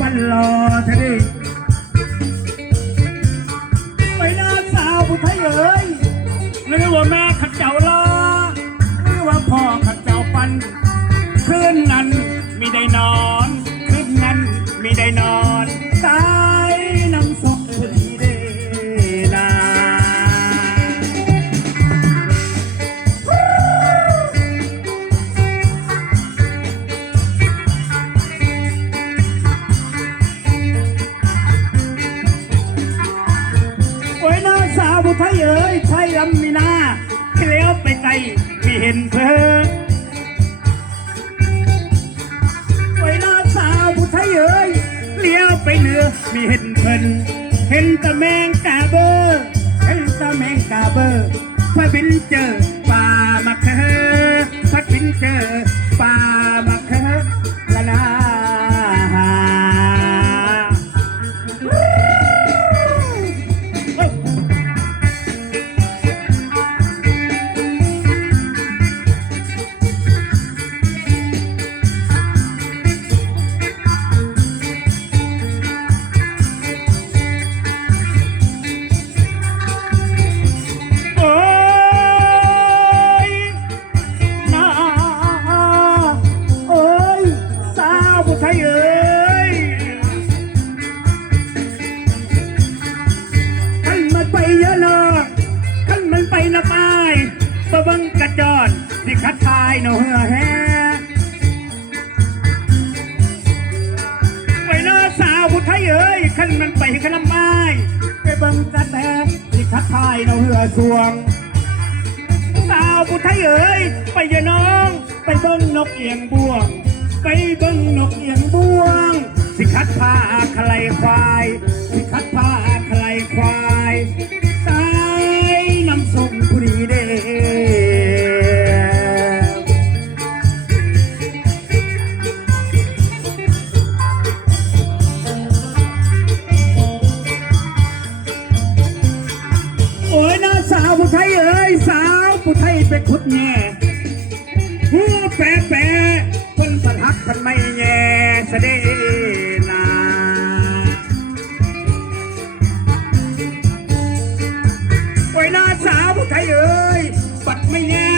ปันรอเธอดิไปน้าสาวผู้ไทยเอ๋ยนึกว่าแม่ขัดเจ้าล้อนึกว่าพ่อขัดเจ้าปันคืนนั้นไม่ได้นอนคืนนั้นไม่ได้นอน ไทยเอ้ยไทยลำมีนาเลี้ยวไปใจไม่เห็นเพิ่งไว้ลาสาวผู้ไทยเอ้ยเลี้ยวไปเหนือมีเห็นเพิ่นเห็นตะแมงกาเบอร์เห็นตะแมงกาเบอร์พระบินเจอป่ามาเคอพระบินเจอ เบังกระจอนที่คัดทายเนาเหือแฮไปเนาสาวผู้ไทยเอ้ยขันมันไปขนละไม้ไปเบังกระแตที่คัดทายเนาเหือสวง สาวผู้ไทยเอ๋ยไปเยะน้อง ไปเบิ้งนกเอียงบ่วง ไปเบิ้งนกเอียงบ่วง สิคัดผ้าคลายควาย เอ้ยสาวผู้ไทยไปขุดแง่หูแปะแปะคนสันหักคนไม่แง่เสด็จนาโอ้ยน้าสาวผู้ไทยเอ้ยปัดไม่แง่